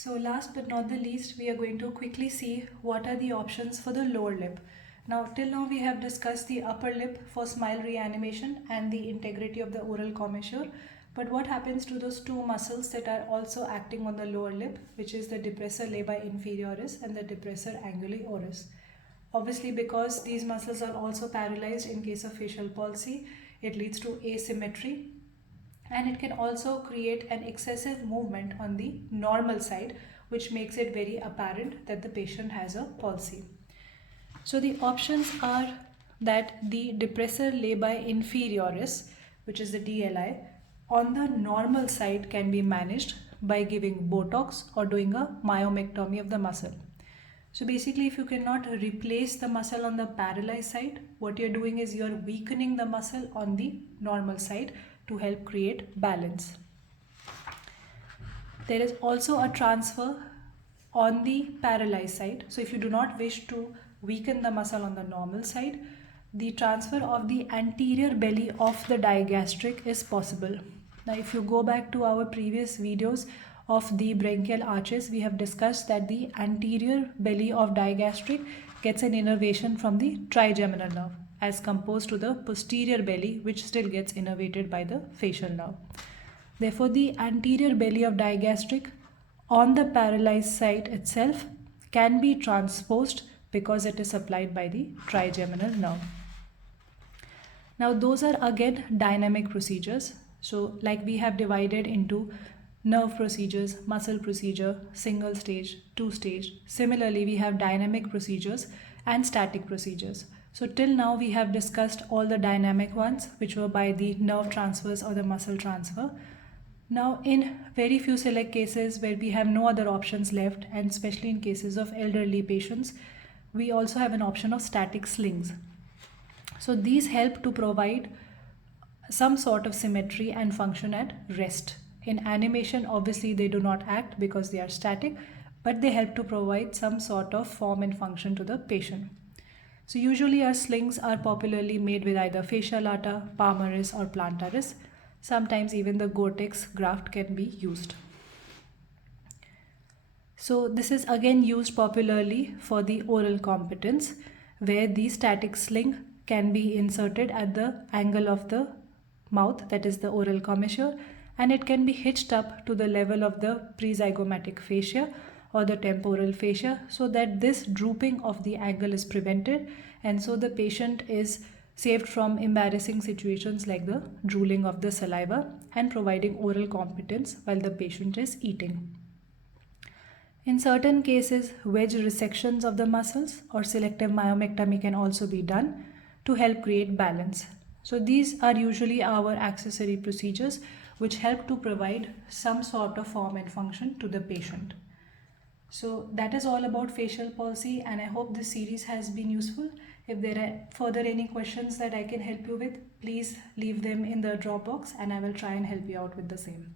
So last but not the least, we are going to quickly see what are the options for the lower lip. Now till now we have discussed the upper lip for smile reanimation and the integrity of the oral commissure. But what happens to those two muscles that are also acting on the lower lip, which is the depressor labii inferioris and the depressor anguli oris? Obviously, because these muscles are also paralyzed in case of facial palsy, it leads to asymmetry, and it can also create an excessive movement on the normal side, which makes it very apparent that the patient has a palsy. So the options are that the depressor labii inferioris, which is the DLI, on the normal side can be managed by giving Botox or doing a myomectomy of the muscle. So basically, if you cannot replace the muscle on the paralyzed side, what you're doing is you're weakening the muscle on the normal side to help create balance. There is also a transfer on the paralyzed side. So if you do not wish to weaken the muscle on the normal side, the transfer of the anterior belly of the digastric is possible. Now if you go back to our previous videos of the branchial arches, we have discussed that the anterior belly of digastric gets an innervation from the trigeminal nerve as composed to the posterior belly, which still gets innervated by the facial nerve. Therefore, the anterior belly of digastric on the paralyzed side itself can be transposed because it is supplied by the trigeminal nerve. Now, those are again dynamic procedures. So, like we have divided into nerve procedures, muscle procedure, single stage, two stage. Similarly, we have dynamic procedures and static procedures. So till now we have discussed all the dynamic ones, which were by the nerve transfers or the muscle transfer. Now in very few select cases where we have no other options left, and especially in cases of elderly patients, we also have an option of static slings. So these help to provide some sort of symmetry and function at rest. In animation, obviously they do not act because they are static, but they help to provide some sort of form and function to the patient. So usually our slings are popularly made with either fascia lata, palmaris or plantaris. Sometimes even the Gore-Tex graft can be used. So this is again used popularly for the oral competence, where the static sling can be inserted at the angle of the mouth, that is the oral commissure, and it can be hitched up to the level of the prezygomatic fascia or the temporal fascia, so that this drooping of the angle is prevented, and so the patient is saved from embarrassing situations like the drooling of the saliva and providing oral competence while the patient is eating. In certain cases, wedge resections of the muscles or selective myomectomy can also be done to help create balance. So these are usually our accessory procedures which help to provide some sort of form and function to the patient. So that is all about facial palsy, and I hope this series has been useful. If there are further any questions that I can help you with, please leave them in the drop box and I will try and help you out with the same.